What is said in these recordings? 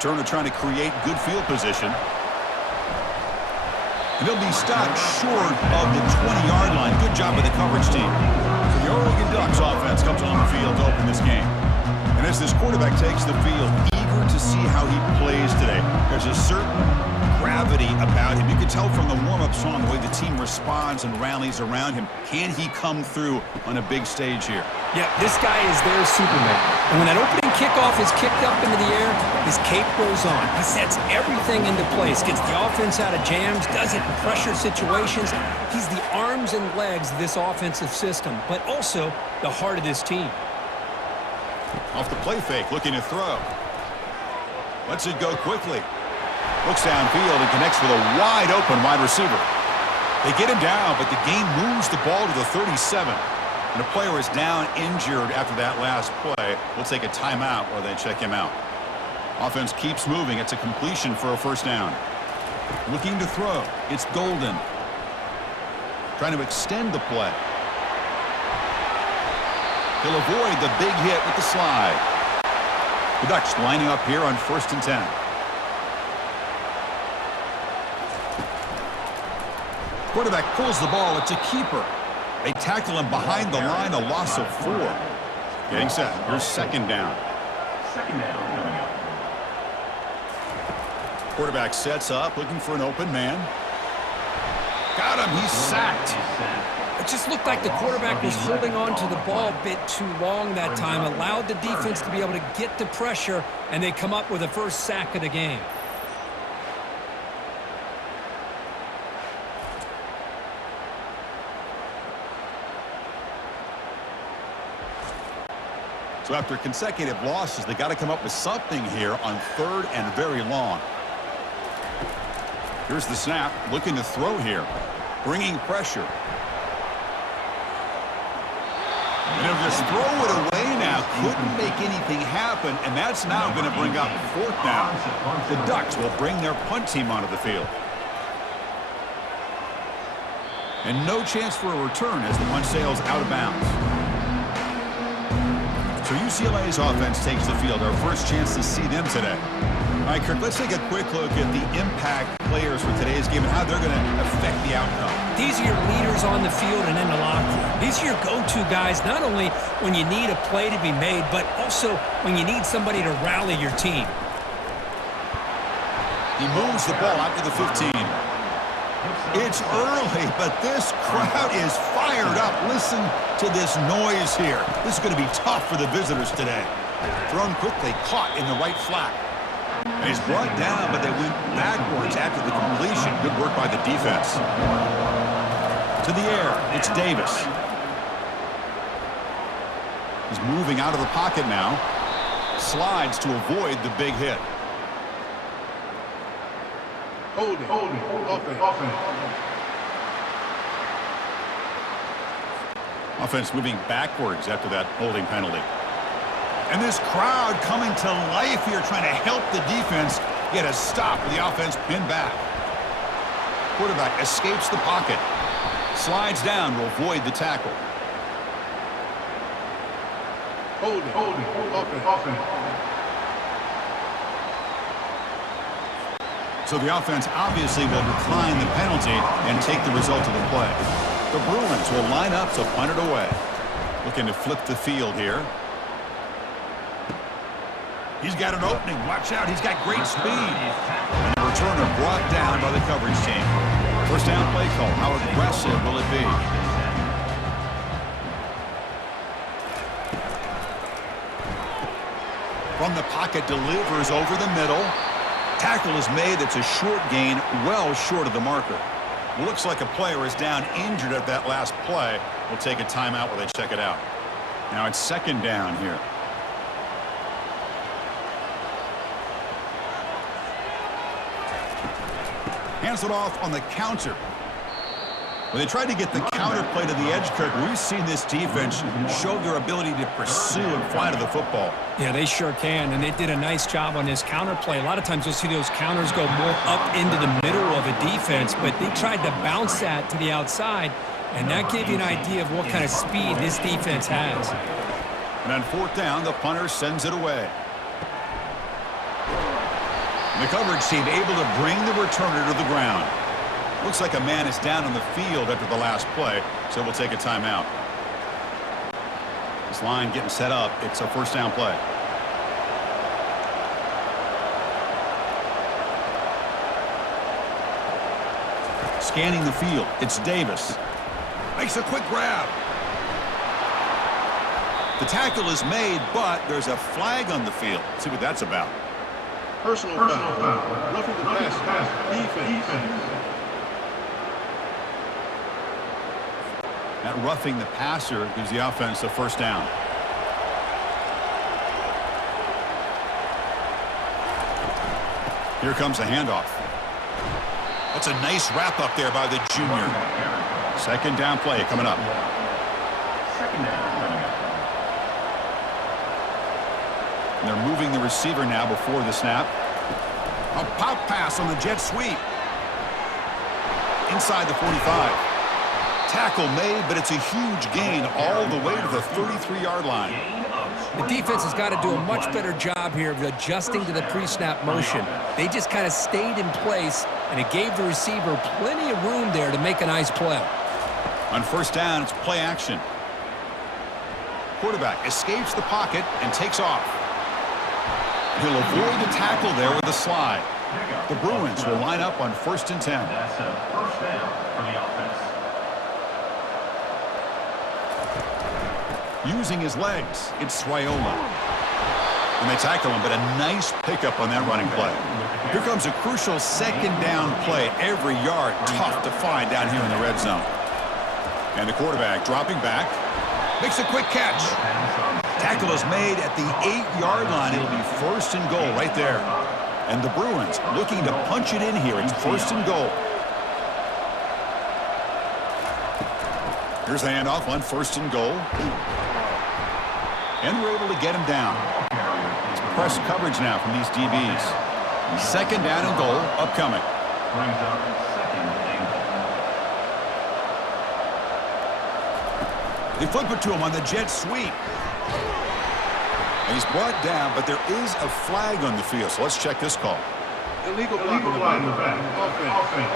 Turner trying to create good field position. And he'll be stopped short of the 20-yard line. Good job by the coverage team. So the Oregon Ducks offense comes on the field to open this game. And as this quarterback takes the field, eager to see how he plays today. There's a certain gravity about him. You can tell from the warm-up song the way the team responds and rallies around him. Can he come through on a big stage here? Yeah, this guy is their Superman. And when that opening kickoff is kicked up into the air, his cape goes on. He sets everything into place, gets the offense out of jams, does it in pressure situations. He's the arms and legs of this offensive system, but also the heart of this team. Off the play fake, looking to throw. Lets it go quickly. Looks downfield and connects with a wide-open wide receiver. They get him down, but the game moves the ball to the 37. And a player is down injured after that last play. We'll take a timeout while they check him out. Offense keeps moving. It's a completion for a first down. Looking to throw. It's Golden. Trying to extend the play. He'll avoid the big hit with the slide. The Ducks lining up here on 1st and 10. Quarterback pulls the ball. It's a keeper. They tackle him behind the line, a loss of 4. Getting set. Here's 2nd down. Quarterback sets up, looking for an open man. Got him. He's sacked. It just looked like the quarterback was holding on to the ball a bit too long that time, allowed the defense to be able to get the pressure, and they come up with the first sack of the game. So after consecutive losses, they got to come up with something here on 3rd and very long. Here's the snap, looking to throw here, bringing pressure. And he'll just throw it away now. Couldn't make anything happen, and that's now going to bring up 4th down. The Ducks will bring their punt team onto the field. And no chance for a return as the punt sails out of bounds. So UCLA's offense takes the field. Our first chance to see them today. All right, Kirk, let's take a quick look at the impact players for today's game and how they're going to affect the outcome. These are your leaders on the field and in the locker room. These are your go-to guys, not only when you need a play to be made, but also when you need somebody to rally your team. He moves the ball out to the 15. It's early, but this crowd is fired up. Listen to this noise here. This is going to be tough for the visitors today. Thrown quickly, caught in the right flat. And he's brought down, but they went backwards after the completion. Good work by the defense. To the air, it's Davis. He's moving out of the pocket now. Slides to avoid the big hit. Hold it. Offense moving backwards after that holding penalty. And this crowd coming to life here, trying to help the defense get a stop with the offense pinned back. Quarterback escapes the pocket. Slides down to avoid the tackle. Hold it. So the offense obviously will decline the penalty and take the result of the play. The Bruins will line up to punt it away. Looking to flip the field here. He's got an opening. Watch out. He's got great speed. And the returner brought down by the coverage team. First down play call. How aggressive will it be? From the pocket, delivers over the middle. Tackle is made. It's a short gain, well short of the marker. Looks like a player is down injured at that last play. We'll take a timeout while they check it out. Now it's 2nd down here. Hands it off on the counter. When they tried to get the counter play to the edge, Kirk, we've seen this defense show their ability to pursue and fly to the football. Yeah, they sure can, and they did a nice job on this counter play. A lot of times you'll see those counters go more up into the middle of a defense, but they tried to bounce that to the outside, and that gave you an idea of what kind of speed this defense has. And on 4th down, the punter sends it away. And the coverage team able to bring the returner to the ground. Looks like a man is down on the field after the last play, so we'll take a timeout. This line getting set up. It's a first down play. Scanning the field. It's Davis. Makes a quick grab. The tackle is made, but there's a flag on the field. Let's see what that's about. Personal foul. Roughing the pass. Defense. That roughing the passer gives the offense a first down. Here comes the handoff. That's a nice wrap up there by the junior. Second down play coming up. And they're moving the receiver now before the snap. A pop pass on the jet sweep. Inside the 45. Tackle made, but it's a huge gain all the way to the 33-yard line. The defense has got to do a much better job here of adjusting to the pre-snap motion. They just kind of stayed in place, and it gave the receiver plenty of room there to make a nice play. On first down, it's play action. Quarterback escapes the pocket and takes off. He'll avoid the tackle there with a slide. The Bruins will line up on 1st and 10. That's a first down for the offense. Using his legs, it's Swiola. And they tackle him, but a nice pickup on that running play. Here comes a crucial second down play. Every yard tough to find down here in the red zone. And the quarterback dropping back. Makes a quick catch. Tackle is made at the 8-yard line. It'll be 1st and goal right there. And the Bruins looking to punch it in here. It's 1st and goal. Here's the handoff on 1st and goal. And we're able to get him down. It's press coverage now from these DBs. Second down and goal upcoming. Brings up second and goal. They flip it to him on the jet sweep. And he's brought down, but there is a flag on the field. So let's check this call. Illegal block on the back. Offense.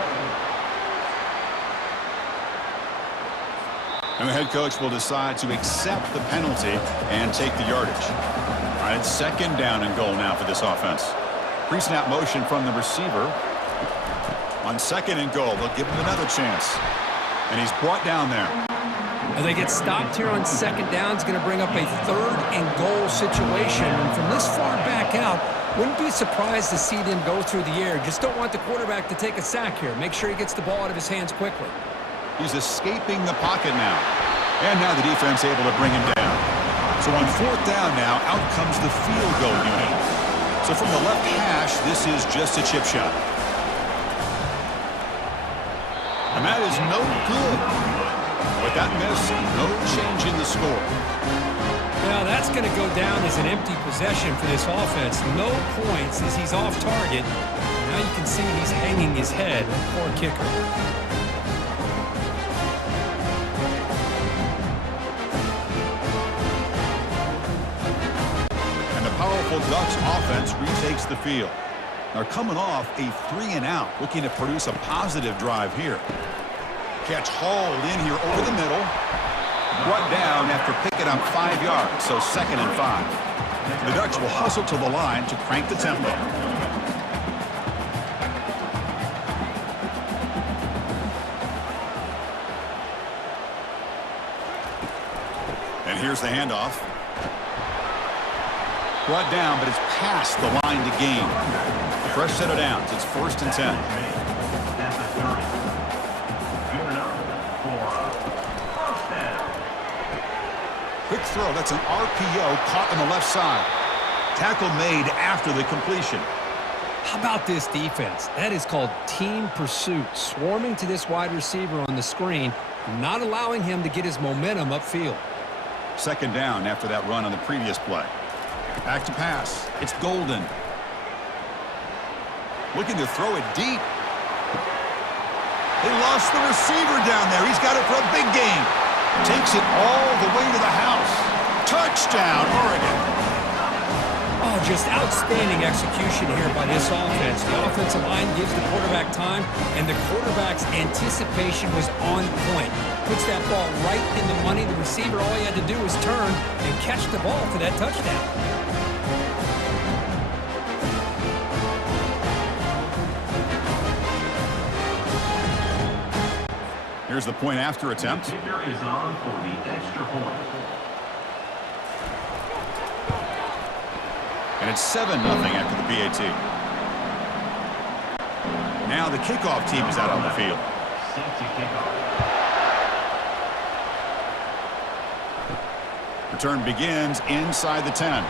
And the head coach will decide to accept the penalty and take the yardage. All right, it's second down and goal now for this offense. Pre-snap motion from the receiver. On second and goal, they'll give him another chance. And he's brought down there. As they get stopped here on second down, it's going to bring up a 3rd and goal situation. And from this far back out, wouldn't be surprised to see them go through the air. Just don't want the quarterback to take a sack here. Make sure he gets the ball out of his hands quickly. He's escaping the pocket now. And now the defense able to bring him down. So on 4th down now, out comes the field goal unit. So from the left hash, this is just a chip shot. And that is no good. With that miss, no change in the score. Now that's going to go down as an empty possession for this offense. No points as he's off target. Now you can see he's hanging his head. Poor kicker. Powerful Ducks offense retakes the field. They're coming off a 3-and-out, looking to produce a positive drive here. Catch hauled in here over the middle. Brought down after picking up 5 yards, so 2nd and 5. The Ducks will hustle to the line to crank the tempo. And here's the handoff. Brought down, but it's past the line to gain. A fresh set of downs. It's 1st and 10. Quick throw. That's an RPO caught on the left side. Tackle made after the completion. How about this defense? That is called team pursuit. Swarming to this wide receiver on the screen, not allowing him to get his momentum upfield. Second down after that run on the previous play. Back to pass. It's Golden. Looking to throw it deep. They lost the receiver down there. He's got it for a big game. Takes it all the way to the house. Touchdown, Oregon. Oh, Just outstanding execution here by this offense. The offensive line gives the quarterback time, and the quarterback's anticipation was on point. Puts that ball right in the money. The receiver, all he had to do was turn and catch the ball for that touchdown. Here's the point after attempt. The kicker is on for the extra point. And it's 7-0 after the PAT. Now the kickoff team is out on the field. Set to kickoff. Return begins inside the 10.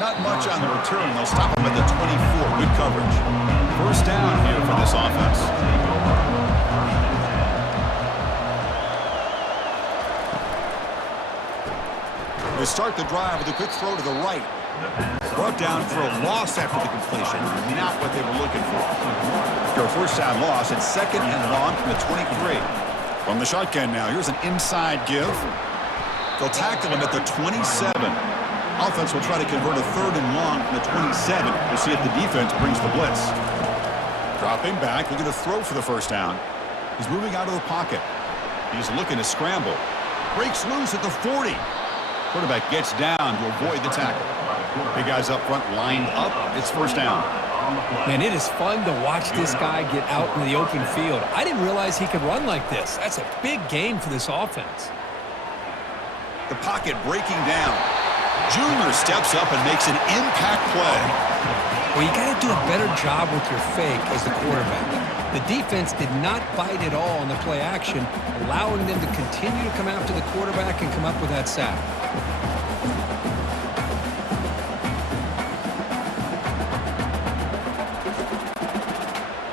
Not much on the return. They'll stop him at the 24. Good coverage. First down here for this offense. They start the drive with a quick throw to the right. Brought down for a loss after the completion. Not what they were looking for. After a first down loss, it's 2nd and long from the 23. From the shotgun now, here's an inside give. They'll tackle him at the 27. Offense will try to convert a 3rd and long from the 27. We'll see if the defense brings the blitz. Dropping back, looking to throw for the first down. He's moving out of the pocket. He's looking to scramble. Breaks loose at the 40. Quarterback gets down to avoid the tackle. Big guys up front lined up. It's first down. Man, it is fun to watch this guy get out in the open field. I didn't realize he could run like this. That's a big game for this offense. The pocket breaking down. Junior steps up and makes an impact play. Well, you got to do a better job with your fake as the quarterback. The defense did not bite at all on the play action, allowing them to continue to come after the quarterback and come up with that sack.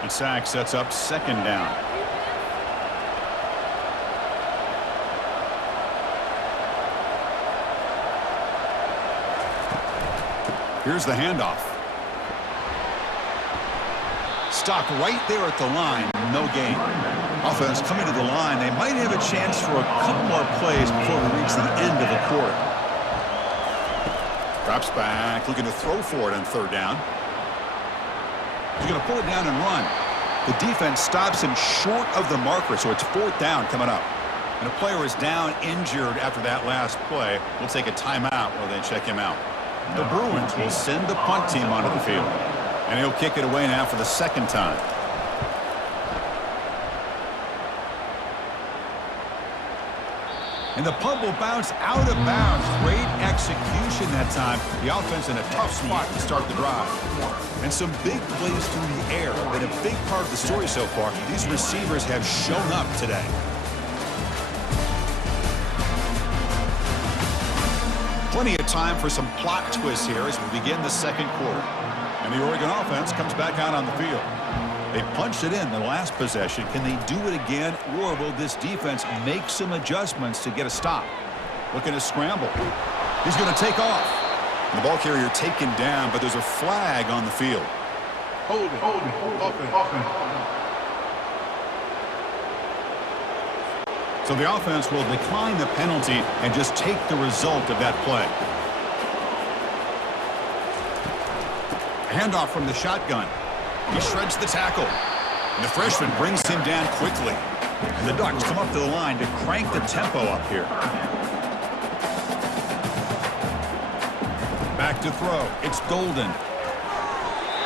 The sack sets up 2nd down. Here's the handoff. Stopped right there at the line, no gain. Offense coming to the line. They might have a chance for a couple more plays before we reach the end of the quarter. Drops back, looking to throw for it on 3rd down. He's going to pull it down and run. The defense stops him short of the marker, so it's 4th down coming up. And a player is down injured after that last play. We'll take a timeout while they check him out. The Bruins will send the punt team onto the field. And he'll kick it away now for the 2nd time. And the punt will bounce out of bounds. Great execution that time. The offense in a tough spot to start the drive. And some big plays through the air have been a big part of the story so far. These receivers have shown up today. Plenty of time for some plot twists here as we begin the 2nd quarter. And the Oregon offense comes back out on the field. They punched it in the last possession. Can they do it again, or will this defense make some adjustments to get a stop? Looking to scramble. He's going to take off. And the ball carrier taken down, but there's a flag on the field. Hold it. Offense. So the offense will decline the penalty and just take the result of that play. Handoff from the shotgun. He shreds the tackle. And the freshman brings him down quickly. And the Ducks come up to the line to crank the tempo up here. Back to throw. It's Golden.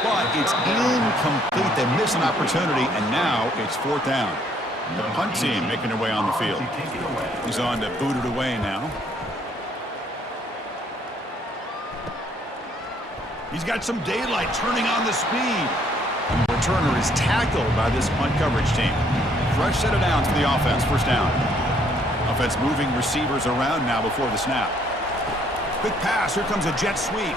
But it's incomplete. They miss an opportunity, and now it's 4th down. The punt team making their way on the field. He's on to boot it away now. He's got some daylight, turning on the speed. And the returner is tackled by this punt coverage team. Fresh set of downs for the offense, first down. Offense moving receivers around now before the snap. Quick pass, here comes a jet sweep.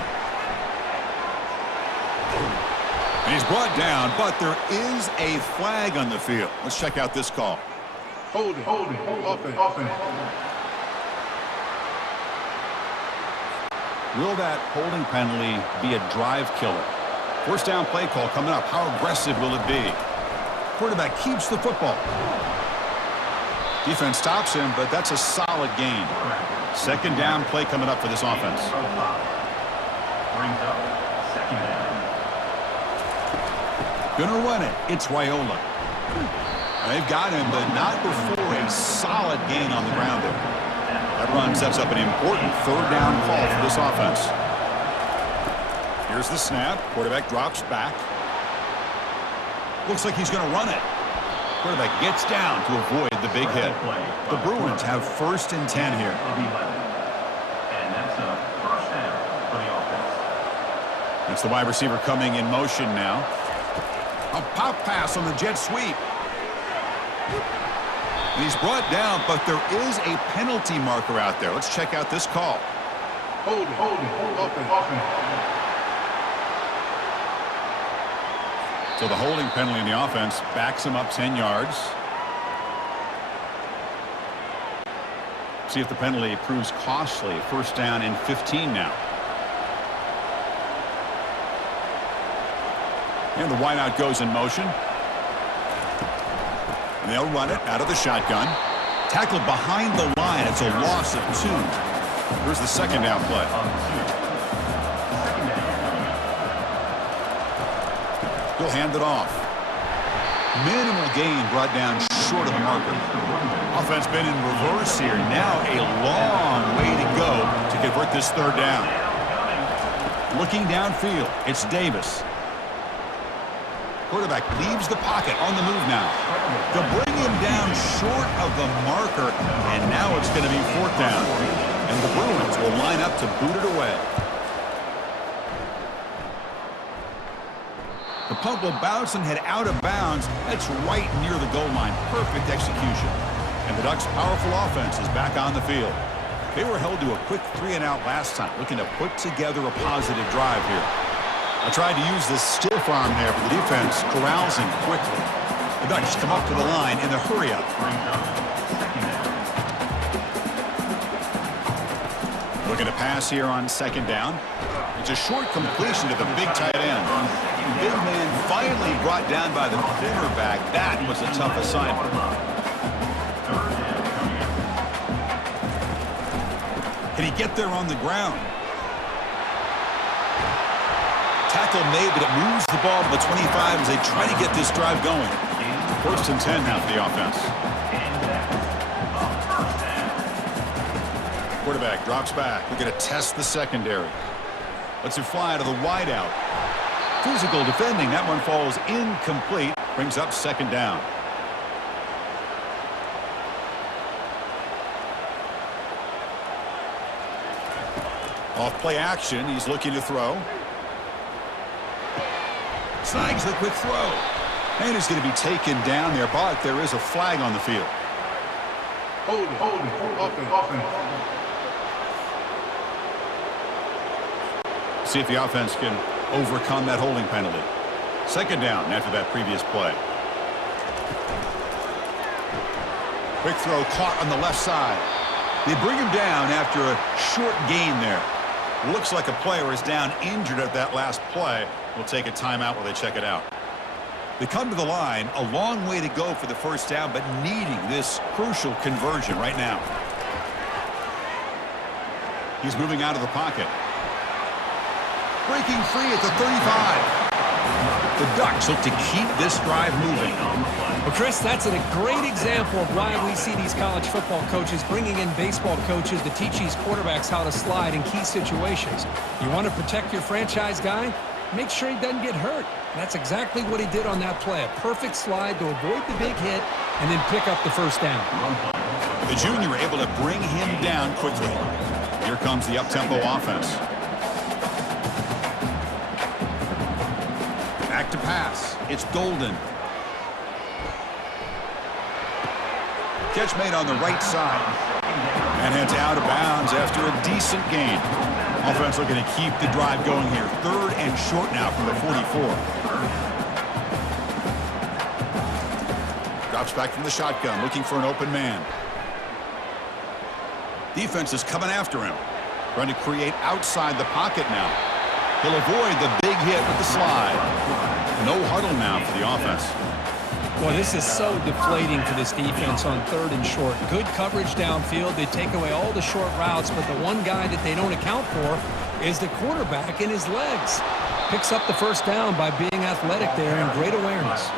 And he's brought down, but there is a flag on the field. Let's check out this call. Hold it. Offense. Will that holding penalty be a drive killer? First down play call coming up. How aggressive will it be? Quarterback keeps the football. Defense stops him, but that's a solid gain. 2nd down play coming up for this offense. Brings up second down. Gonna run it. It's Raiola. They've got him, but not before a solid gain on the ground there. That run sets up an important third down call for this offense. Here's the snap. Quarterback drops back. Looks like he's going to run it. Quarterback gets down to avoid the big hit. The Bruins have 1st and 10 here. Of 11. And that's a first down for the offense. It's the wide receiver coming in motion now. A pop pass on the jet sweep. And he's brought down, but there is a penalty marker out there. Let's check out this call. Hold offense. So the holding penalty in the offense backs him up 10 yards. See if the penalty proves costly. 1st down and 15 now. And the wideout goes in motion. And they'll run it out of the shotgun. Tackled behind the line. It's a loss of 2. Here's the 2nd down play. He'll hand it off. Minimal gain brought down short of the marker. Offense been in reverse here. Now a long way to go to convert this 3rd down. Looking downfield, it's Davis. Quarterback leaves the pocket on the move now. They'll bring him down short of the marker, and now it's going to be 4th down. And the Bruins will line up to boot it away. The punt will bounce and head out of bounds. That's right near the goal line. Perfect execution. And the Ducks' powerful offense is back on the field. They were held to a quick 3-and-out last time, looking to put together a positive drive here. I tried to use this stiff arm there, but the defense corrals him quickly. The Ducks come up to the line in the hurry-up. Looking to pass here on 2nd down. It's a short completion to the big tight end. Big man finally brought down by the cornerback. That was a tough assignment. Can he get there on the ground? Tackle made, but it moves the ball to the 25 as they try to get this drive going. 1st and 10 now for the offense. Quarterback drops back. We're going to test the secondary. Lets it fly to the wideout. Physical defending. That one falls incomplete. Brings up 2nd down. Off play action. He's looking to throw. Snags the quick throw. And he's going to be taken down there, but there is a flag on the field. Hold offense. See if the offense can overcome that holding penalty. 2nd down after that previous play. Quick throw caught on the left side. They bring him down after a short gain there. Looks like a player is down injured at that last play. We'll take a timeout while they check it out. They come to the line, a long way to go for the 1st down, but needing this crucial conversion right now. He's moving out of the pocket. Breaking free at the 35. The Ducks look to keep this drive moving. Well, Chris, that's a great example of why we see these college football coaches bringing in baseball coaches to teach these quarterbacks how to slide in key situations. You want to protect your franchise guy? Make sure he doesn't get hurt. And that's exactly what he did on that play. A perfect slide to avoid the big hit and then pick up the 1st down. The junior able to bring him down quickly. Here comes the up-tempo offense. Back to pass. It's Golden. Catch made on the right side. And heads out of bounds after a decent gain. Offense looking to keep the drive going here. 3rd and short now from the 44. Drops back from the shotgun, looking for an open man. Defense is coming after him. Trying to create outside the pocket now. He'll avoid the big hit with the slide. No huddle now for the offense. Boy, this is so deflating for this defense on 3rd and short. Good coverage downfield. They take away all the short routes, but the one guy that they don't account for is the quarterback in his legs. Picks up the first down by being athletic there and great awareness.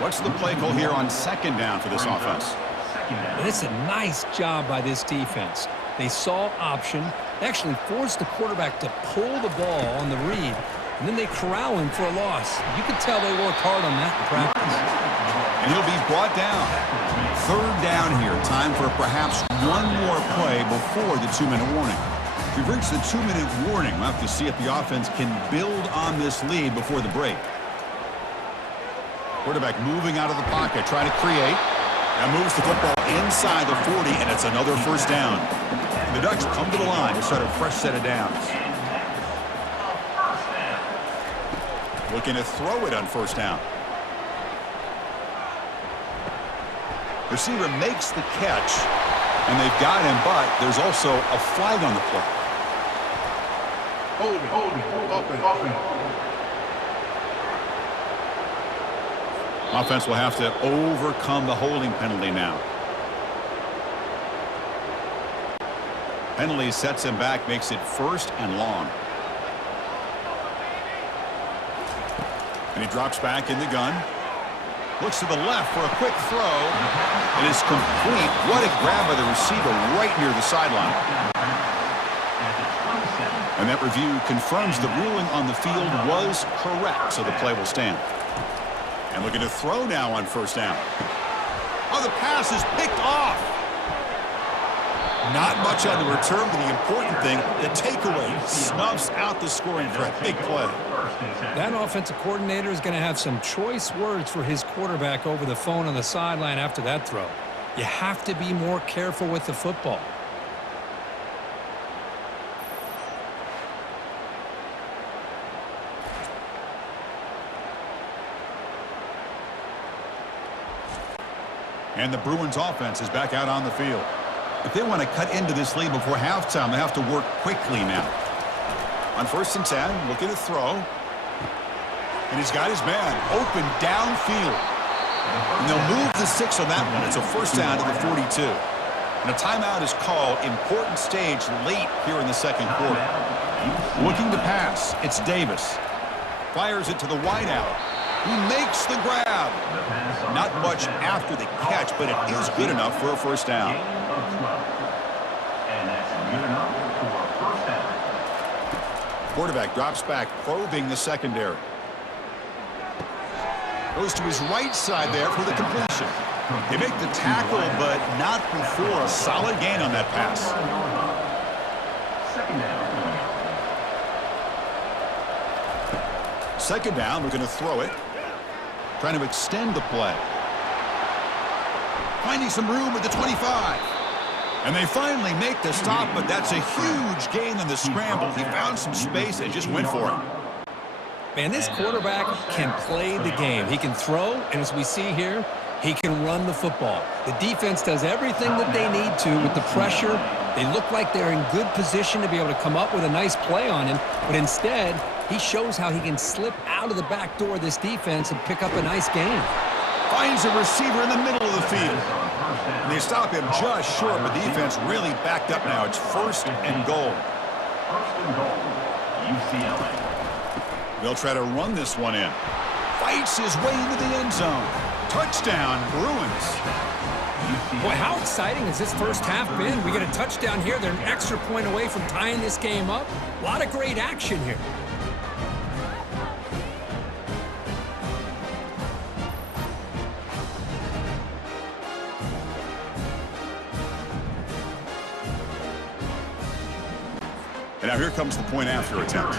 What's the play call here on second down for this offense? And it's a nice job by this defense. They saw option. They actually forced the quarterback to pull the ball on the read, and then they corral him for a loss. You can tell they worked hard on that in practice. And he'll be brought down. Third down here. Time for perhaps one more play before the 2-minute warning. We've reached the 2-minute warning. We'll have to see if the offense can build on this lead before the break. Quarterback moving out of the pocket, trying to create. Now moves the football inside the 40, and it's another first down. And the Ducks come to the line to start a fresh set of downs. Looking to throw it on first down. Receiver makes the catch, and they've got him, but there's also a flag on the play. Holding. Offense will have to overcome the holding penalty now. Penalty sets him back, makes it first and long. And he drops back in the gun. Looks to the left for a quick throw. It is complete. What a grab by the receiver right near the sideline. And that review confirms the ruling on the field was correct, so the play will stand. And looking to throw now on first down. Oh, the pass is picked off. Not much on the return, but the important thing, the takeaway snuffs out the scoring threat. Big play. That offensive coordinator is going to have some choice words for his quarterback over the phone on the sideline after that throw. You have to be more careful with the football. And the Bruins offense is back out on the field. If they want to cut into this lead before halftime, they have to work quickly now. On first and 10, looking to throw. And he's got his man open downfield. And they'll move the 6 on that one. It's a first down to the 42. And a timeout is called. Important stage late here in the second quarter. Looking to pass. It's Davis. Fires it to the wideout. He makes the grab. Not much after the catch, but it is good enough for a first down. And that's good enough for a first down. Quarterback drops back, probing the secondary. Goes to his right side there for the completion. They make the tackle, but not before a solid gain on that pass. Second down. Second down, we're going to throw it. Trying to extend the play. Finding some room at the 25. And they finally make the stop, but that's a huge gain on the scramble. He found some space and just went for it. Man, this quarterback can play the game. He can throw, and as we see here, he can run the football. The defense does everything that they need to with the pressure. They look like they're in good position to be able to come up with a nice play on him, but instead, he shows how he can slip out of the back door of this defense and pick up a nice gain. Finds a receiver in the middle of the field. And they stop him just short, but the defense really backed up now. It's first and goal. First and goal, UCLA. They'll try to run this one in. Fights his way into the end zone. Touchdown, Bruins. Boy, how exciting has this first half been? We get a touchdown here. They're an extra point away from tying this game up. A lot of great action here. And now here comes the point after attempt.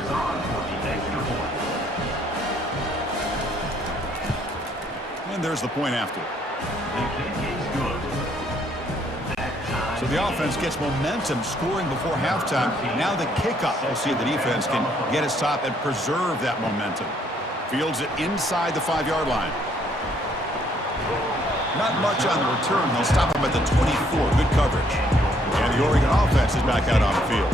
And there's the point after. So the offense gets momentum scoring before halftime. Now the kickoff. We'll see if the defense can get a stop and preserve that momentum. Fields it inside the 5-yard line. Not much on the return. They'll stop him at the 24. Good coverage. And the Oregon offense is back out on the field.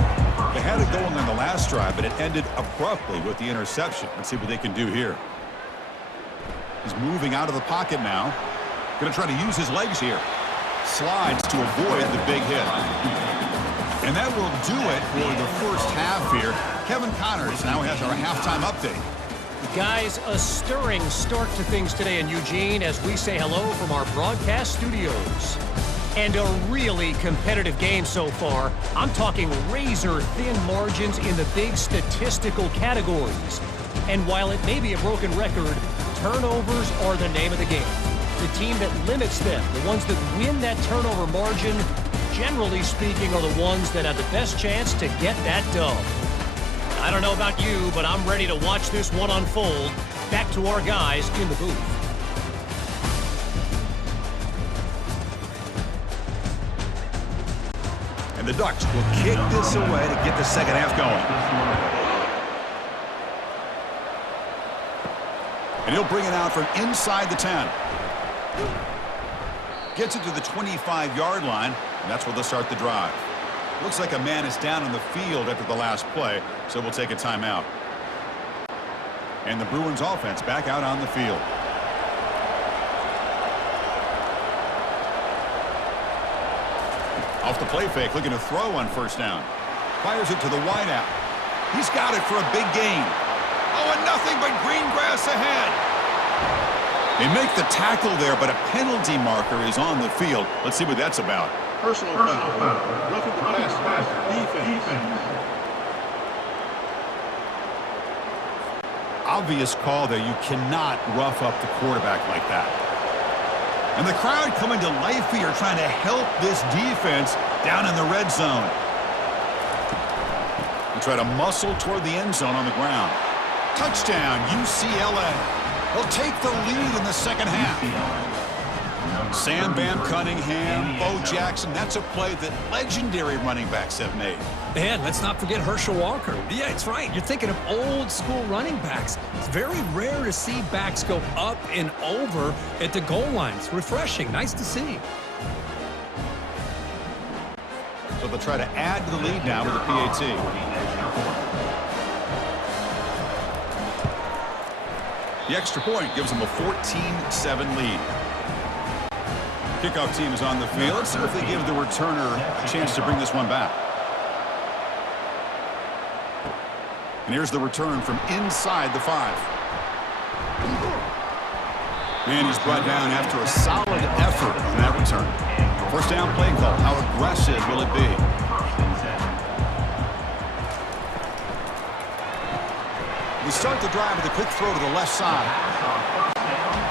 They had it going on the last drive, but it ended abruptly with the interception. Let's see what they can do here. He's moving out of the pocket now. Going to try to use his legs here. Slides to avoid the big hit. And that will do it for the first half here. Kevin Connors now has our halftime update. Guys, a stirring start to things today in Eugene as we say hello from our broadcast studios. And a really competitive game so far. I'm talking razor-thin margins in the big statistical categories. And while it may be a broken record, turnovers are the name of the game. The team that limits them, the ones that win that turnover margin, generally speaking, are the ones that have the best chance to get that dub. I don't know about you, but I'm ready to watch this one unfold. Back to our guys in the booth. And the Ducks will kick this away to get the second half going. And he'll bring it out from inside the 10. Gets it to the 25-yard line, and that's where they'll start the drive. Looks like a man is down on the field after the last play, so we'll take a timeout. And the Bruins offense back out on the field. Off the play fake, looking to throw on first down. Fires it to the wideout. He's got it for a big gain. Oh, and nothing but green grass ahead. They make the tackle there, but a penalty marker is on the field. Let's see what that's about. Personal foul. Roughing the pass. Defense. Obvious call there. You cannot rough up the quarterback like that. And the crowd coming to life here trying to help this defense down in the red zone. They try to muscle toward the end zone on the ground. Touchdown, UCLA. They'll take the lead in the second half. Sam Bam Cunningham, Bo Jackson, that's a play that legendary running backs have made. And let's not forget Herschel Walker. Yeah, it's right. You're thinking of old school running backs. It's very rare to see backs go up and over at the goal line. It's refreshing. Nice to see. So they'll try to add to the lead now with a PAT. The extra point gives them a 14-7 lead. Kickoff team is on the field. Let's see if they give the returner a chance to bring this one back. And here's the return from inside the 5. And he's brought down after a solid effort on that return. First down play call. How aggressive will it be? We start the drive with a quick throw to the left side.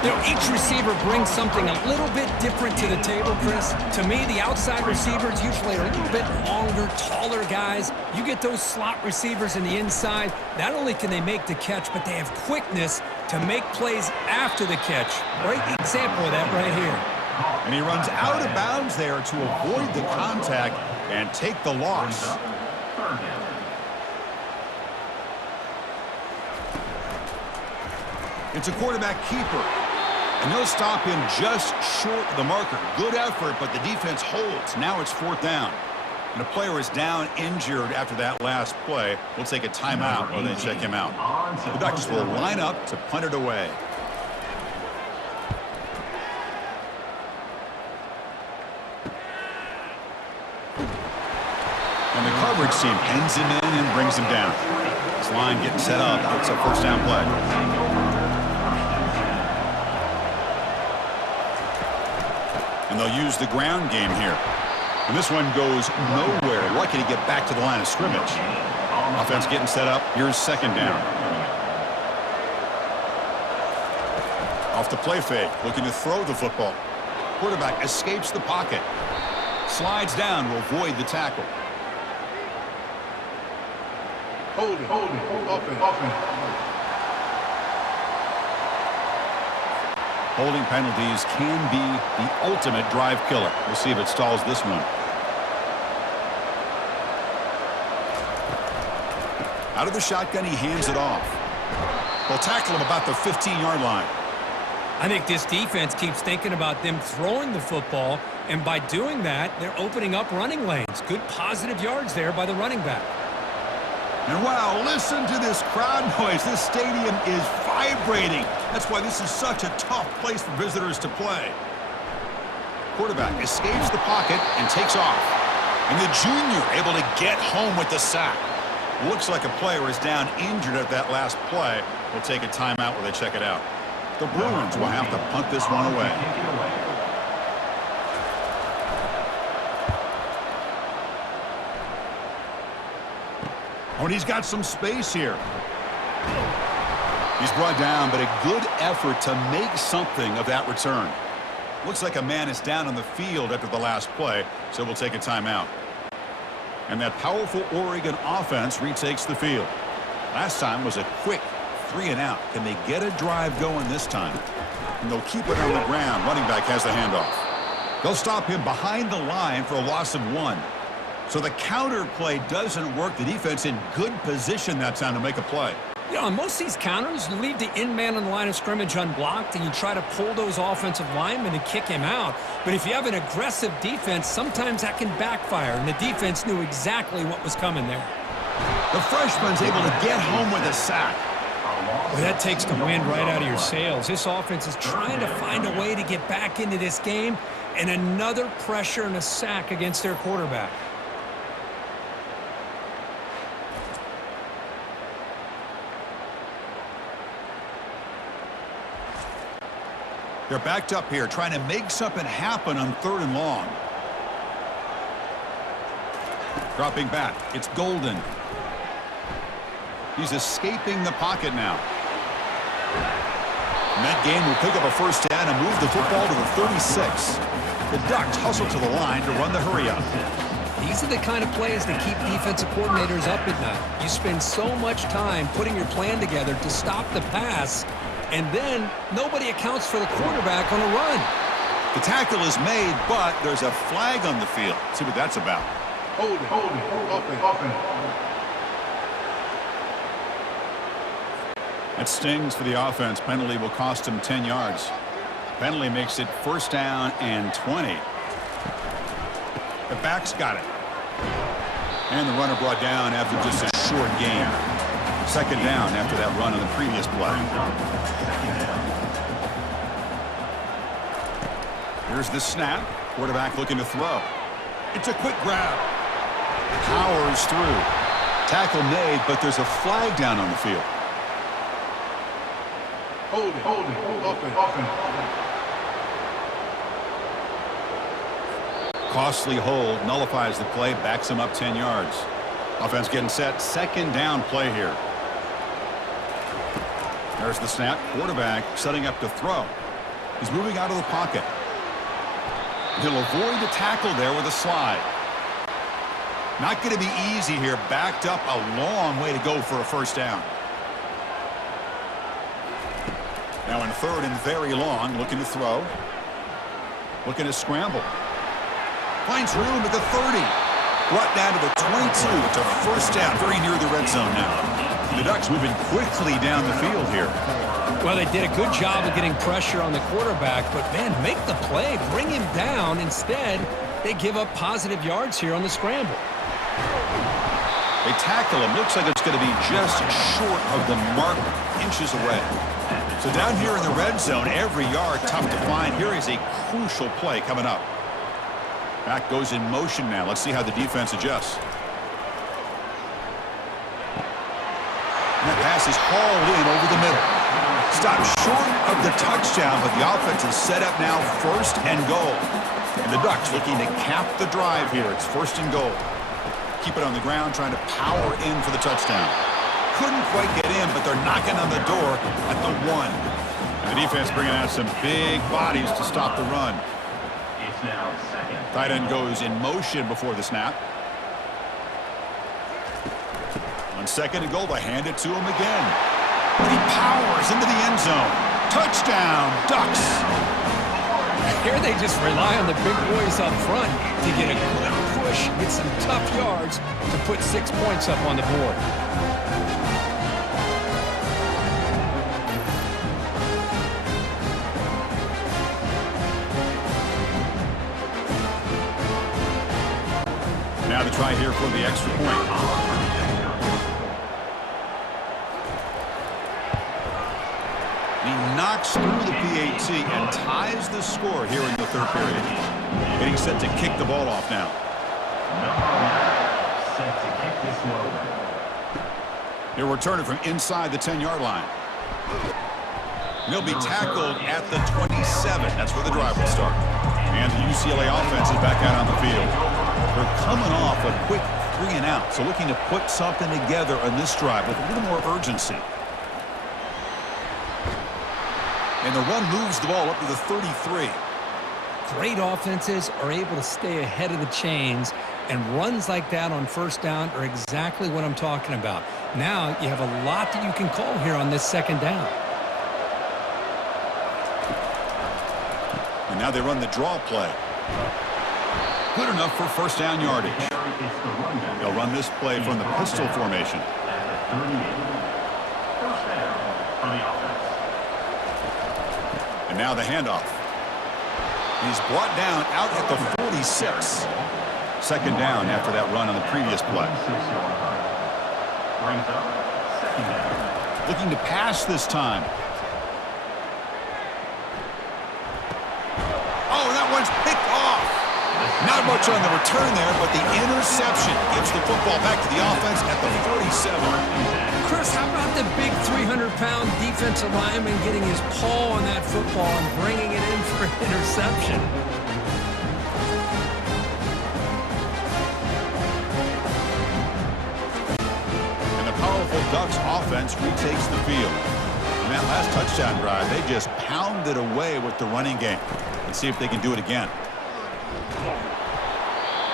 You know, each receiver brings something a little bit different to the table, Chris. To me, the outside receivers usually are a little bit longer, taller guys. You get those slot receivers in the inside, not only can they make the catch, but they have quickness to make plays after the catch. Great example of that right here. And he runs out of bounds there to avoid the contact and take the loss. It's a quarterback keeper. And they'll stop him just short of the marker. Good effort, but the defense holds. Now it's fourth down. And a player is down injured after that last play. We'll take a timeout while they check him out. The Ducks will line up to punt it away. And the coverage team pins him in and brings him down. This line getting set up. It's a first down play. And they'll use the ground game here. And this one goes nowhere. Lucky to get back to the line of scrimmage. Offense getting set up. Here's second down. Off the play fake, looking to throw the football. Quarterback escapes the pocket. Slides down to avoid the tackle. Holding. Offense. Holding penalties can be the ultimate drive killer. We'll see if it stalls this one. Out of the shotgun, he hands it off. They'll tackle him about the 15-yard line. I think this defense keeps thinking about them throwing the football, and by doing that, they're opening up running lanes. Good positive yards there by the running back. And wow, listen to this crowd noise. This stadium is vibrating. That's why this is such a tough place for visitors to play. Quarterback escapes the pocket and takes off. And the junior able to get home with the sack. Looks like a player is down injured at that last play. We'll take a timeout while they check it out. The Bruins will have to punt this one away. Oh, and he's got some space here. He's brought down, but a good effort to make something of that return. Looks like a man is down on the field after the last play, so we'll take a timeout. And that powerful Oregon offense retakes the field. Last time was a quick 3-and-out. Can they get a drive going this time? And they'll keep it on the ground. Running back has the handoff. They'll stop him behind the line for a loss of 1. So the counter play doesn't work. The defense in good position that time to make a play. You know, on most of these counters, you leave the in-man on the line of scrimmage unblocked, and you try to pull those offensive linemen and kick him out. But if you have an aggressive defense, sometimes that can backfire, and the defense knew exactly what was coming there. The freshman's able to get home with a sack. Well, that takes the wind right out of your sails. This offense is trying to find a way to get back into this game, and another pressure and a sack against their quarterback. They're backed up here, trying to make something happen on 3rd and long. Dropping back, it's Golden. He's escaping the pocket now. And that game will pick up a first down and move the football to the 36. The Ducks hustle to the line to run the hurry up. These are the kind of plays that keep defensive coordinators up at night. You spend so much time putting your plan together to stop the pass, and then nobody accounts for the quarterback on a run. The tackle is made, but there's a flag on the field. Let's see what that's about. Hold it. Offense. That stings for the offense. Penalty will cost him 10 yards. Penalty makes it 1st down and 20. The back's got it. And the runner brought down after just a short gain. 2nd down after that run on the previous play. Here's the snap. Quarterback looking to throw. It's a quick grab. Powers through. Tackle made, but there's a flag down on the field. Hold it. Offense. Costly hold, nullifies the play, backs him up 10 yards. Offense getting set, 2nd down play here. There's the snap. Quarterback setting up to throw. He's moving out of the pocket. He'll avoid the tackle there with a slide. Not going to be easy here. Backed up a long way to go for a 1st down. Now in 3rd and very long, looking to throw. Looking to scramble. Finds room at the 30. Brought down to the 22 to 1st down. Very near the red zone now. The Ducks moving quickly down the field here. Well, they did a good job of getting pressure on the quarterback, but, man, make the play. Bring him down. Instead, they give up positive yards here on the scramble. They tackle him. Looks like it's going to be just short of the mark, inches away. So down here in the red zone, every yard tough to find. Here is a crucial play coming up. Back goes in motion now. Let's see how the defense adjusts. And that pass is hauled in over the middle. Stopped short of the touchdown, but the offense is set up now 1st and goal. And the Ducks looking to cap the drive here. It's 1st and goal. Keep it on the ground, trying to power in for the touchdown. Couldn't quite get in, but they're knocking on the door at the 1. And the defense bringing out some big bodies to stop the run. It's now 2nd. Tight end goes in motion before the snap. On 2nd and goal, they hand it to him again. He powers into the end zone. Touchdown, Ducks. Here they just rely on the big boys up front to get a good push, get some tough yards to put 6 points up on the board. Now to try here for the extra point. He knocks through the PAT and ties the score here in the 3rd period. Getting set to kick the ball off now. Set to kick this one. He'll return it from inside the 10-yard line. He'll be tackled at the 27. That's where the drive will start. And the UCLA offense is back out on the field. They're coming off a quick 3-and-out, so looking to put something together on this drive with a little more urgency. And the run moves the ball up to the 33. Great offenses are able to stay ahead of the chains, and runs like that on first down are exactly what I'm talking about. Now you have a lot that you can call here on this second down. And now they run the draw play. Good enough for first down yardage. They'll run this play from the pistol formation. And now the handoff. He's brought down out at the 46. Second down after that run on the previous play. Looking to pass this time. Oh, that one's picked off. Not much on the return there, but the interception gives the football back to the offense at the 47. Chris, how about the big 300-pound defensive lineman getting his paw on that football and bringing it in for an interception? And the powerful Ducks offense retakes the field. In that last touchdown drive, they just pounded away with the running game. Let's see if they can do it again.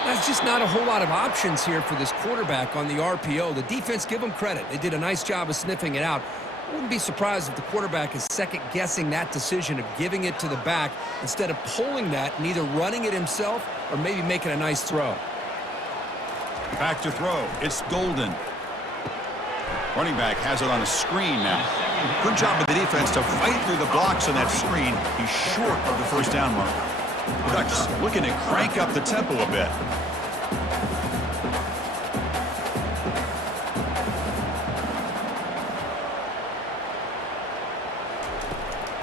There's just not a whole lot of options here for this quarterback on the RPO. The defense, give them credit. They did a nice job of sniffing it out. I wouldn't be surprised if the quarterback is second-guessing that decision of giving it to the back instead of pulling that and either running it himself or maybe making a nice throw. Back to throw. It's Golden. Running back has it on a screen now. Good job of the defense to fight through the blocks on that screen. He's short of the first down mark. The Ducks looking to crank up the tempo a bit.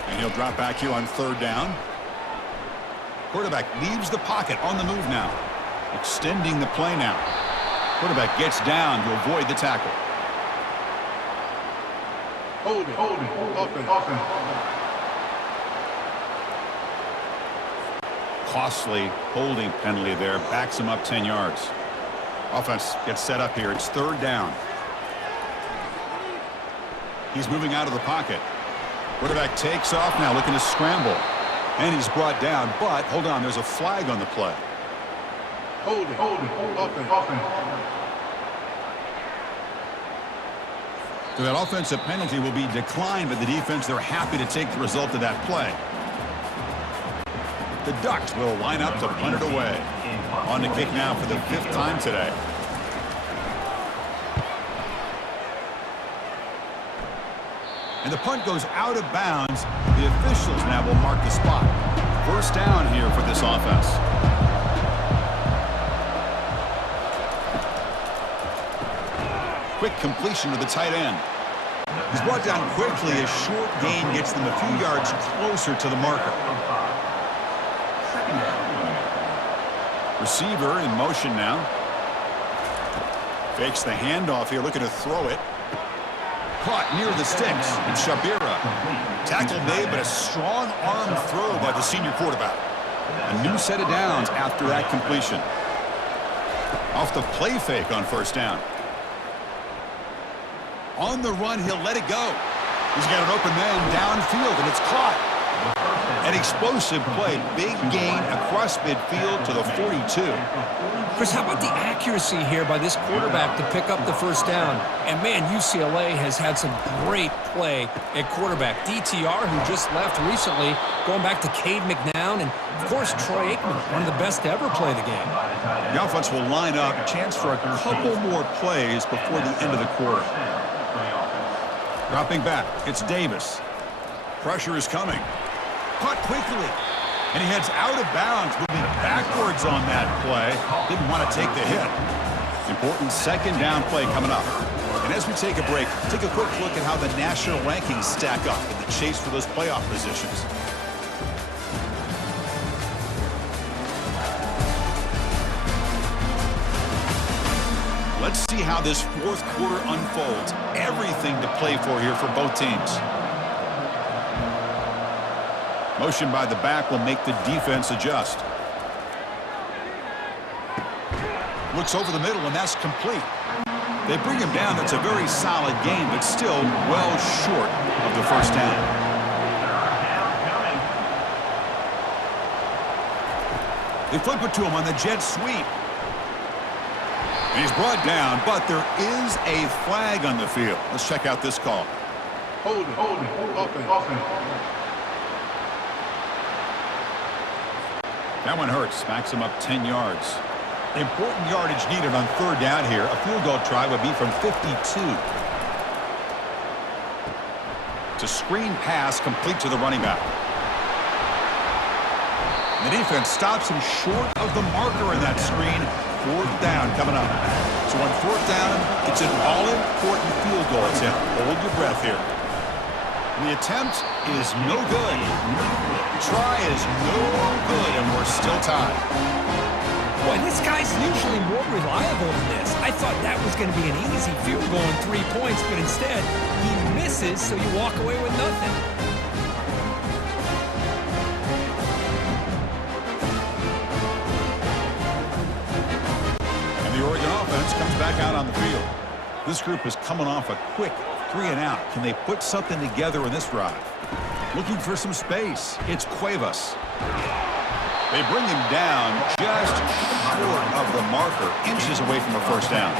And he'll drop back here on third down. Quarterback leaves the pocket on the move now. Extending the play now. Quarterback gets down to avoid the tackle. Hold it, offense. Costly holding penalty there. Backs him up 10 yards. Offense gets set up here. It's third down. He's moving out of the pocket. Quarterback takes off now, looking to scramble. And he's brought down, but hold on, there's a flag on the play. Hold it, offense. So that offensive penalty will be declined by the defense. They're happy to take the result of that play. The Ducks will line up to punt it away. On the kick now for the 5th time today. And the punt goes out of bounds. The officials now will mark the spot. First down here for this offense. Quick completion to the tight end. He's brought down quickly. A short gain gets them a few yards closer to the marker. Receiver in motion now. Fakes the handoff here, looking to throw it. Caught near the sticks. It's Shabira. Tackle made, but a strong arm throw by the senior quarterback. A new set of downs after that completion. Off the play fake on first down. On the run, he'll let it go. He's got an open man downfield, and it's caught. An explosive play. Big gain across midfield to the 42. Chris, how about the accuracy here by this quarterback to pick up the first down? And, man, UCLA has had some great play at quarterback. DTR, who just left recently, going back to Cade McNown, and, of course, Troy Aikman, one of the best to ever play the game. The offense will line up. Chance for a couple more plays before the end of the quarter. Dropping back, it's Davis. Pressure is coming. Caught quickly. And he heads out of bounds, moving backwards on that play. Didn't want to take the hit. Important second down play coming up. And as we take a break, take a quick look at how the national rankings stack up in the chase for those playoff positions. Let's see how this fourth quarter unfolds. Everything to play for here for both teams. Motion by the back will make the defense adjust. Looks over the middle, and that's complete. They bring him down. That's a very solid game, but still well short of the first down. They flip it to him on the jet sweep. And he's brought down, but there is a flag on the field. Let's check out this call. Hold it. Offense. That one hurts. Smacks him up 10 yards. Important yardage needed on third down here. A field goal try would be from 52. It's a screen pass complete to the running back. The defense stops him short of the marker in that screen. Fourth down coming up. So on fourth down, it's an all-important field goal attempt. Hold your breath here. And the attempt is no good. The try is no good, and we're still tied. Boy, this guy's usually more reliable than this. I thought that was going to be an easy field goal and 3 points, but instead, he misses, so you walk away with nothing. And the Oregon offense comes back out on the field. This group is coming off a quick 3-and-out. Can they put something together in this drive? Looking for some space. It's Cuevas. They bring him down just short of the marker, inches away from a first down.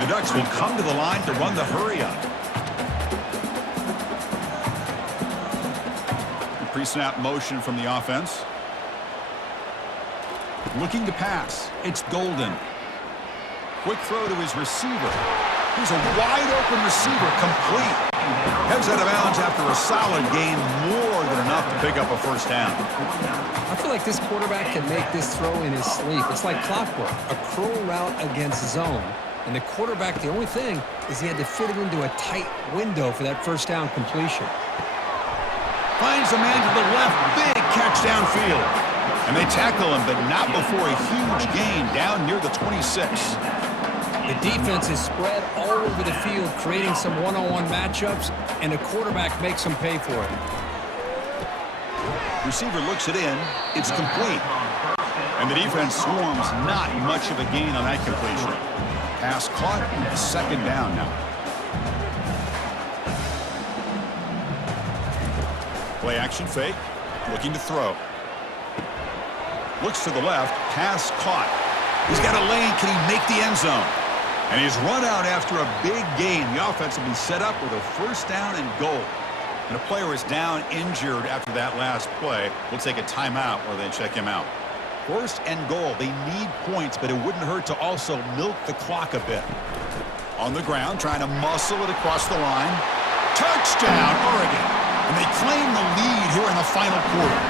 The Ducks will come to the line to run the hurry-up. Pre-snap motion from the offense. Looking to pass. It's Golden. Quick throw to his receiver. He's a wide-open receiver, complete. Heads out of bounds after a solid gain, more than enough to pick up a first down. I feel like this quarterback can make this throw in his sleep. It's like clockwork, a curl route against zone. And the quarterback, the only thing is he had to fit it into a tight window for that first down completion. Finds a man to the left, big catch downfield. And they tackle him, but not before a huge gain down near the 26. The defense is spread all over the field, creating some one-on-one matchups, and the quarterback makes them pay for it. Receiver looks it in. It's complete. And the defense swarms. Not much of a gain on that completion. Pass caught. Second down now. Play action fake. Looking to throw. Looks to the left. Pass caught. He's got a lane. Can he make the end zone? And he's run out after a big gain. The offense will be set up with a first down and goal. And a player is down injured after that last play. We'll take a timeout while they check him out. First and goal. They need points, but it wouldn't hurt to also milk the clock a bit. On the ground, trying to muscle it across the line. Touchdown, Oregon. And they claim the lead here in the final quarter.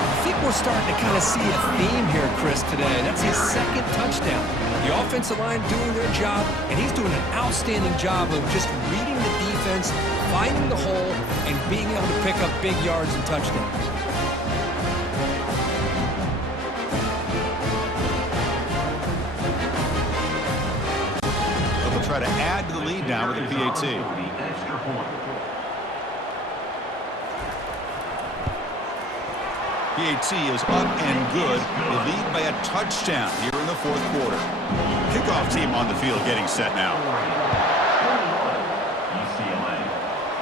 I think we're starting to kind of see a theme here, Chris, today. That's his second touchdown. The offensive line doing their job, and he's doing an outstanding job of just reading the defense, finding the hole, and being able to pick up big yards and touchdowns. They'll try to add to the lead now with a PAT. PAT is up and good. They lead by a touchdown here in the fourth quarter. Kickoff team on the field getting set now. UCLA,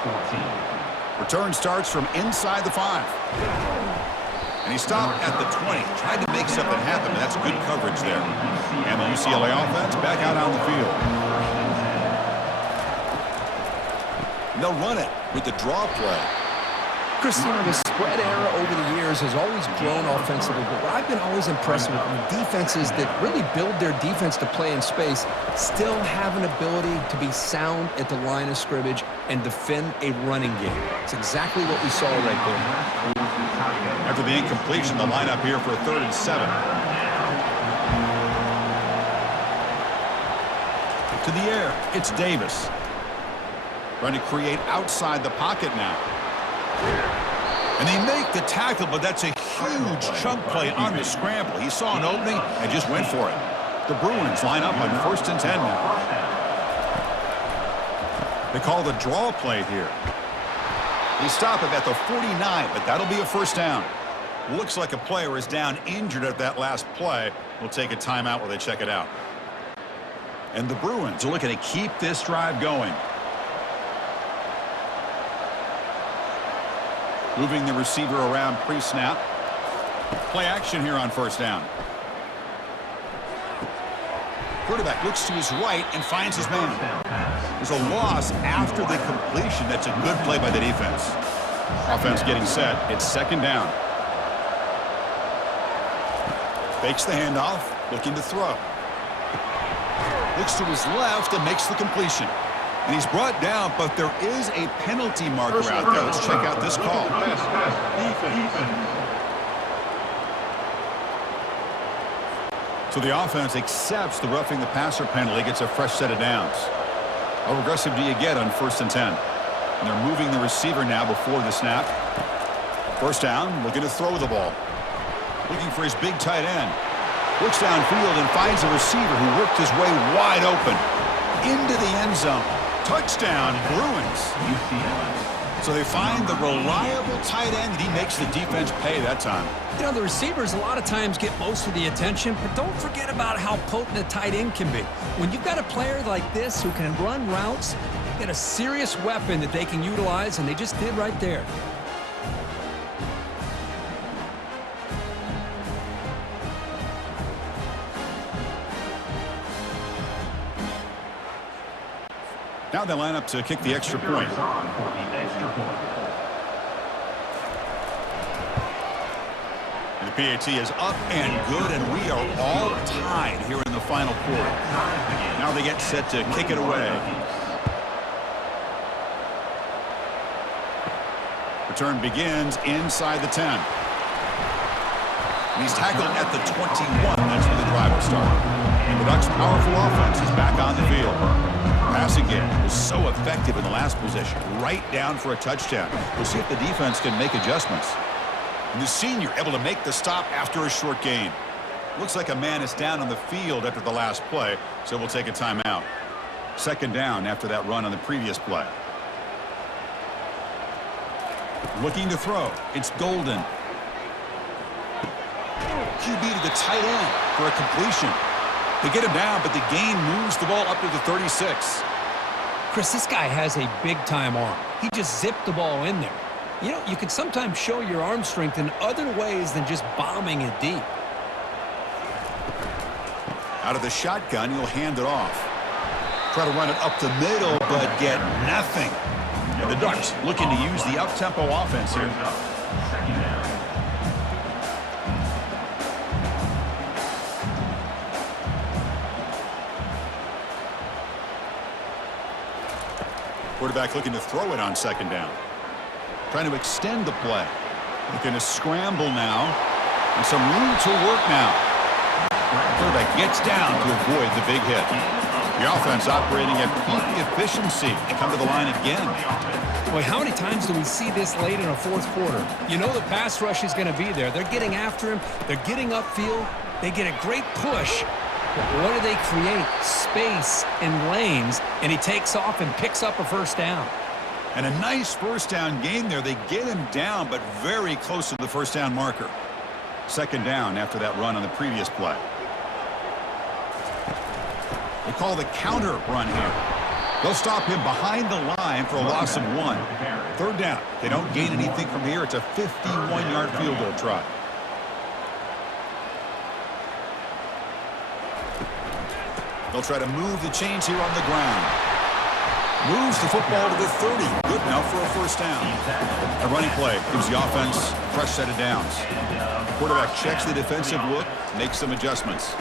14. Return starts from inside the 5. And he stopped at the 20. Tried to make something happen, but that's good coverage there. And the UCLA offense back out on the field. And they'll run it with the draw play. Chris, the spread era over the years has always grown offensively, but what I've been always impressed with defenses that really build their defense to play in space still have an ability to be sound at the line of scrimmage and defend a running game. It's exactly what we saw right there. After the incompletion, the lineup here for a 3rd and 7. To the air, it's Davis. Trying to create outside the pocket now. And they make the tackle, but that's a huge chunk play on the scramble. He saw an opening and just went for it. The Bruins line up on 1st and 10 now. First down. They call the draw play here. They stop it at the 49, but that'll be a first down. Looks like a player is down injured at that last play. We'll take a timeout while they check it out. And the Bruins are looking to keep this drive going. Moving the receiver around pre-snap. Play action here on first down. Quarterback looks to his right and finds his man. There's a loss after the completion. That's a good play by the defense. Offense getting set. It's second down. Fakes the handoff, looking to throw. Looks to his left and makes the completion. And he's brought down, but there is a penalty marker out there. Let's check out this call. Defense. So the offense accepts the roughing the passer penalty, gets a fresh set of downs. How aggressive do you get on 1st and 10? And they're moving the receiver now before the snap. First down, looking to throw the ball. Looking for his big tight end. Looks downfield and finds a receiver who worked his way wide open into the end zone. Touchdown, Bruins. UCLA. So they find the reliable tight end, and he makes the defense pay that time. You know, the receivers a lot of times get most of the attention, but don't forget about how potent a tight end can be. When you've got a player like this who can run routes, you get a serious weapon that they can utilize, and they just did right there. Now they line up to kick the extra point. Kicker is on for the extra point. And the PAT is up and good, and we are all tied here in the final quarter. Now they get set to kick it away. Return begins inside the 10. And he's tackled at the 21. That's where the drive will start. And the Ducks' powerful offense is back on the field. Passing game was so effective in the last possession, right down for a touchdown. We'll see if the defense can make adjustments. And the senior able to make the stop after a short gain. Looks like a man is down on the field after the last play, so we'll take a timeout. Second down after that run on the previous play. Looking to throw. It's Golden. QB to the tight end for a completion. They get him down, but the gain moves the ball up to the 36. Chris, this guy has a big-time arm. He just zipped the ball in there. You know, you can sometimes show your arm strength in other ways than just bombing it deep. Out of the shotgun, he'll hand it off. Try to run it up the middle, but get nothing. And the Ducks looking to use the up-tempo offense here. Second down. Quarterback looking to throw it on second down. Trying to extend the play. Looking to scramble now. And some room to work now. Quarterback gets down to avoid the big hit. The offense operating at peak efficiency. They come to the line again. Boy, how many times do we see this late in a fourth quarter? You know the pass rush is going to be there. They're getting after him. They're getting upfield. They get a great push. But what do they create? Space and lanes, and he takes off and picks up a first down. And a nice first down gain there. They get him down, but very close to the first down marker. Second down after that run on the previous play. They call the counter run here. They'll stop him behind the line for a loss of 1. Third down. They don't gain anything from here. It's a 51-yard field goal try. They'll try to move the chains here on the ground. Moves the football to the 30. Good enough for a first down. A running play gives the offense a fresh set of downs. Quarterback checks the defensive look, makes some adjustments.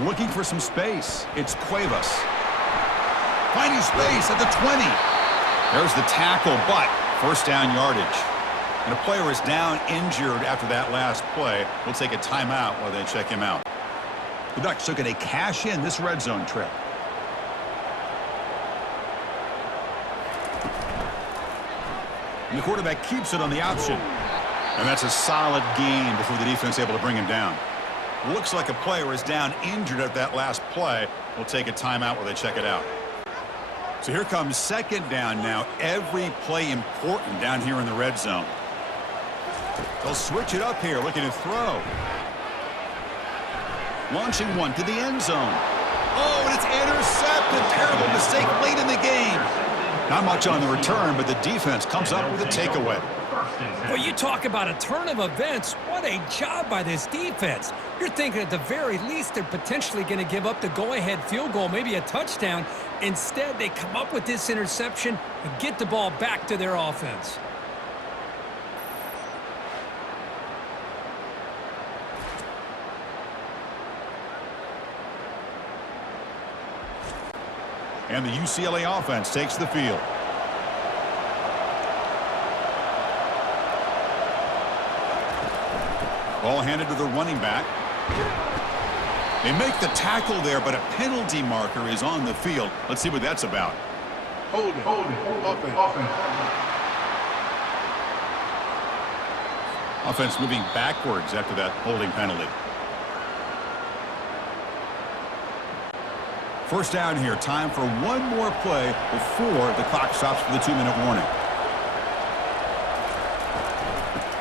Looking for some space. It's Cuevas. Finding space at the 20. There's the tackle, but first down yardage. And a player is down injured after that last play. We'll take a timeout while they check him out. The Ducks looking to cash in this red zone trip. And the quarterback keeps it on the option. And that's a solid gain before the defense able to bring him down. Looks like a player is down injured at that last play. We'll take a timeout while they check it out. So here comes second down now. Every play important down here in the red zone. They'll switch it up here, looking to throw. Launching one to the end zone. Oh, and it's intercepted. Terrible mistake late in the game. Not much on the return, but the defense comes up with a takeaway. Well, you talk about a turn of events. What a job by this defense. You're thinking at the very least they're potentially going to give up the go-ahead field goal, maybe a touchdown. Instead, they come up with this interception and get the ball back to their offense. And the UCLA offense takes the field. Ball handed to the running back. They make the tackle there, but a penalty marker is on the field. Let's see what that's about. Hold it. Offense. Offense moving backwards after that holding penalty. First down here. Time for one more play before the clock stops for the 2-minute warning.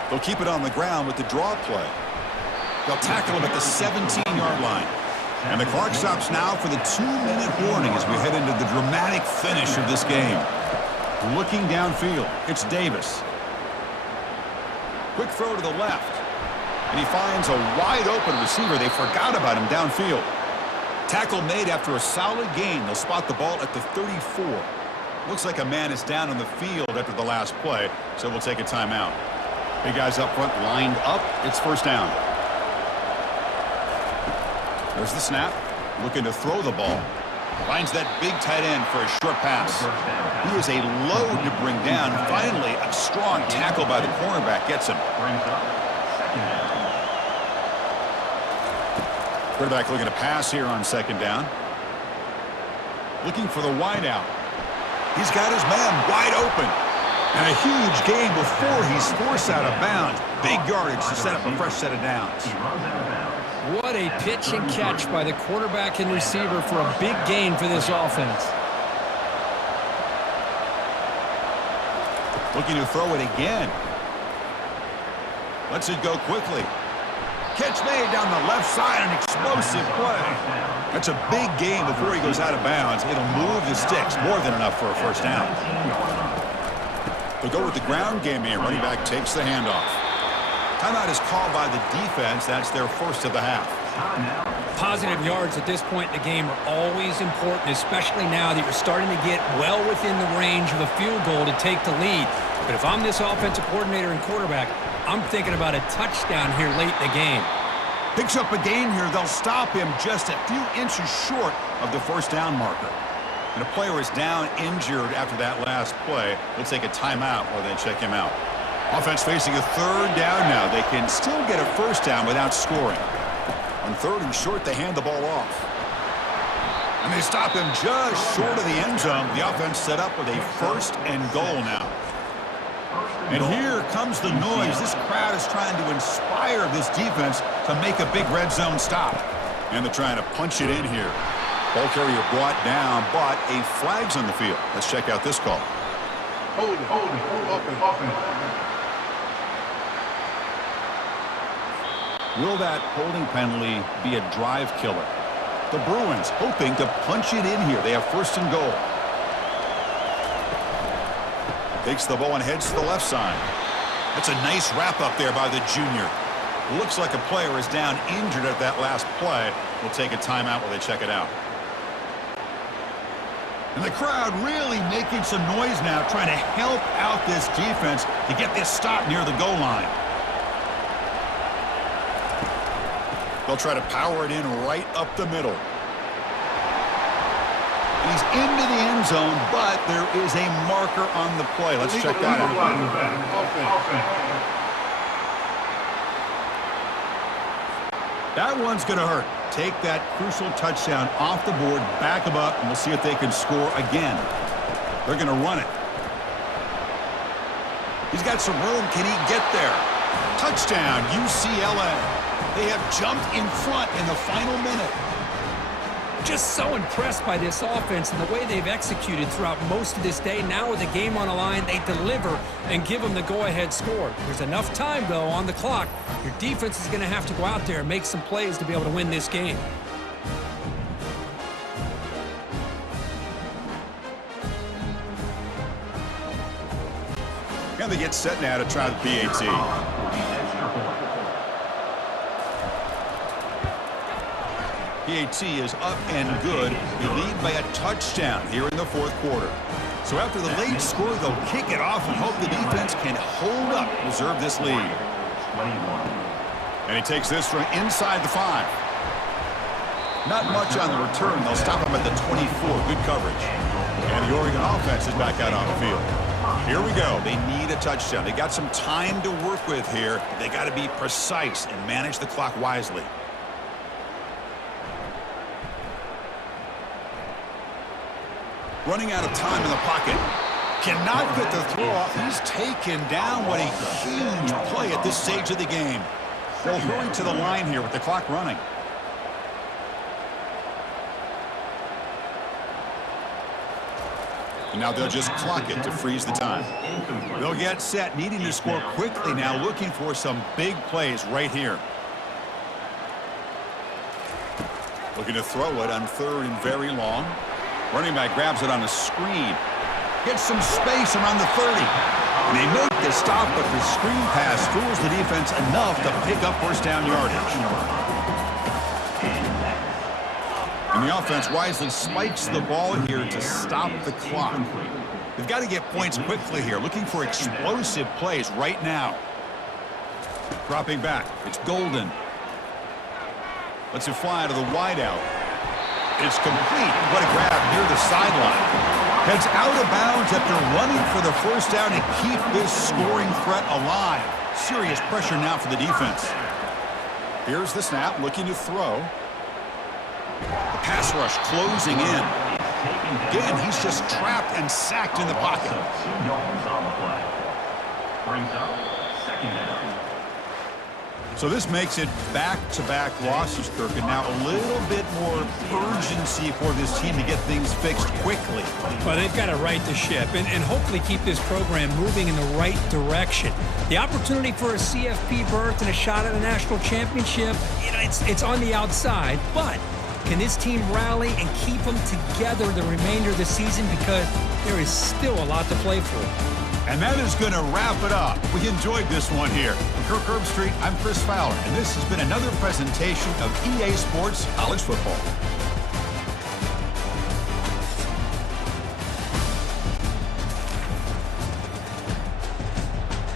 They'll keep it on the ground with the draw play. They'll tackle him at the 17-yard line. And the clock stops now for the 2-minute warning as we head into the dramatic finish of this game. Looking downfield, it's Davis. Quick throw to the left. And he finds a wide-open receiver. They forgot about him downfield. Tackle made after a solid gain. They'll spot the ball at the 34. Looks like a man is down on the field after the last play, so we'll take a timeout. Big guys up front lined up. It's first down. There's the snap. Looking to throw the ball. Finds that big tight end for a short pass. He is a load to bring down. Finally, a strong tackle by the cornerback gets him. Quarterback looking to pass here on second down. Looking for the wideout. He's got his man wide open. And a huge gain before he's forced out of bounds. Big yardage to set up a fresh set of downs. What a pitch and catch by the quarterback and receiver for a big gain for this offense. Looking to throw it again. Lets it go quickly. Catch made down the left side, an explosive play. That's a big gain before he goes out of bounds. It'll move the sticks, more than enough for a first down. They'll go with the ground game here. Running back takes the handoff. Timeout is called by the defense. That's their first of the half. Positive yards at this point in the game are always important, especially now that you're starting to get well within the range of a field goal to take the lead. But if I'm this offensive coordinator and quarterback, I'm thinking about a touchdown here late in the game. Picks up a gain here. They'll stop him just a few inches short of the first down marker. And a player is down injured after that last play. We'll take a timeout while they check him out. Offense facing a third down now. They can still get a first down without scoring. On third and short, they hand the ball off. And they stop him just short of the end zone. The offense set up with a first and goal now. And here comes the noise. This crowd is trying to inspire this defense to make a big red zone stop. And they're trying to punch it in here. Ball carrier brought down, but a flag's on the field. Let's check out this call. Hold it. Offense. Will that holding penalty be a drive killer? The Bruins hoping to punch it in here. They have first and goal. Takes the ball and heads to the left side. That's a nice wrap up there by the junior. Looks like a player is down injured at that last play. We'll take a timeout while they check it out. And the crowd really making some noise now, trying to help out this defense to get this stop near the goal line. They'll try to power it in right up the middle. He's into the end zone, but there is a marker on the play. Let's check that out. That one's going to hurt. Take that crucial touchdown off the board, back them up, and we'll see if they can score again. They're going to run it. He's got some room. Can he get there? Touchdown, UCLA. They have jumped in front in the final minute. Just so impressed by this offense and the way they've executed throughout most of this day. Now with the game on the line, they deliver and give them the go-ahead score. There's enough time, though, on the clock. Your defense is going to have to go out there and make some plays to be able to win this game. And they get set now to try the PAT. PAT is up and good. They lead by a touchdown here in the fourth quarter. So after the late score, they'll kick it off and hope the defense can hold up, preserve this lead. And he takes this from inside the 5. Not much on the return. They'll stop him at the 24. Good coverage. And the Oregon offense is back out on the field. Here we go. They need a touchdown. They got some time to work with here. They got to be precise and manage the clock wisely. Running out of time in the pocket. Cannot get the throw off. He's taken down. What a huge play at this stage of the game. They'll hurry to the line here with the clock running. And now they'll just clock it to freeze the time. They'll get set, needing to score quickly now, looking for some big plays right here. Looking to throw it on 3rd and very long. Running back grabs it on a screen. Gets some space around the 30. And they make the stop, but the screen pass fools the defense enough to pick up first down yardage. And the offense wisely spikes the ball here to stop the clock. They've got to get points quickly here, looking for explosive plays right now. Dropping back, it's Golden. Lets it fly to the wideout. It's complete. What a grab near the sideline. Heads out of bounds after running for the first down to keep this scoring threat alive. Serious pressure now for the defense. Here's the snap, looking to throw. The pass rush closing in. Again, he's just trapped and sacked in the pocket. Brings up second down. So this makes it back-to-back losses, Kirk, and now a little bit more urgency for this team to get things fixed quickly. Well, they've got to right the ship and hopefully keep this program moving in the right direction. The opportunity for a CFP berth and a shot at a national championship, you know, it's on the outside, but can this team rally and keep them together the remainder of the season, because there is still a lot to play for. And that is going to wrap it up. We enjoyed this one here. From Kirk Herbstreit, I'm Chris Fowler, and this has been another presentation of EA Sports College Football.